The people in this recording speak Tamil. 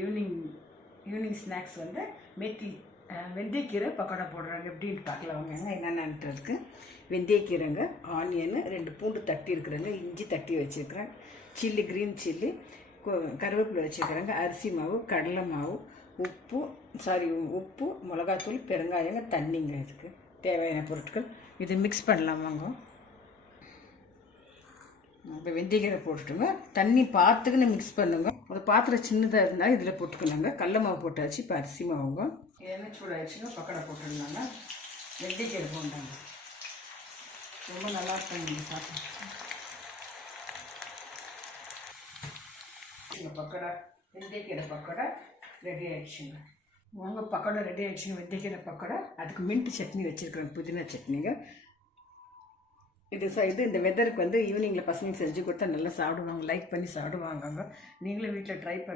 ஈவினிங் ஈவினிங் ஸ்நாக்ஸ் வந்து வெந்தயக்கீரை பக்கோடா போடுறாங்க. எப்படின்னு பார்க்கலாம் அவங்க என்னென்னன்றதுக்கு. வெந்தயக்கீரைங்க, ஆனியனு, 2 பூண்டு தட்டி இருக்கிறாங்க, இஞ்சி தட்டி வச்சுருக்கிறேன், சில்லி, க்ரீன் சில்லி, கருவேப்பிலை வச்சுருக்கிறேங்க, அரிசி மாவு, கடலை மாவு, உப்பு, மிளகாத்தூள், பெருங்காயங்க, தண்ணிங்க. இதுக்கு தேவையான பொருட்கள். இது மிக்ஸ் பண்ணலாம் வாங்க. இப்போ வெந்தயக்கீரை போட்டுட்டுங்க, தண்ணி பார்த்துக்குன்னு மிக்ஸ் பண்ணுங்க. ஒரு பாத்திரம் சின்னதாக இருந்தால் இதில் போட்டுக்கலாங்க. கடல மாவு போட்டாச்சு. இப்போ அரிசி மாவுங்க. எண்ணெய் சூடாகிடுச்சுங்க, பக்கோடா போட்டுருந்தாங்க. வெந்தயக்கீரை போட்டாங்க. ரொம்ப நல்லா இருக்கும் நீங்கள் சாப்பிட்டு. பக்கோடா, வெந்தயக்கீரை பக்கோடா ரெடி ஆகிடுச்சுங்க. வாங்க, பக்கோடா ரெடி ஆகிடுச்சுங்க. வெந்தயக்கீரை பக்கோடா. அதுக்கு மின்ட் சட்னி வச்சுருக்கிறேன், புதினா சட்னிங்க. இது இந்த வெதருக்கு வந்து ஈவினிங்கில் பசங்க செஞ்சு கொடுத்தா நல்லா சாப்பிடுவாங்க, லைக் பண்ணி சாப்பிடுவாங்க. நீங்களும் வீட்டில் ட்ரை பண்ணி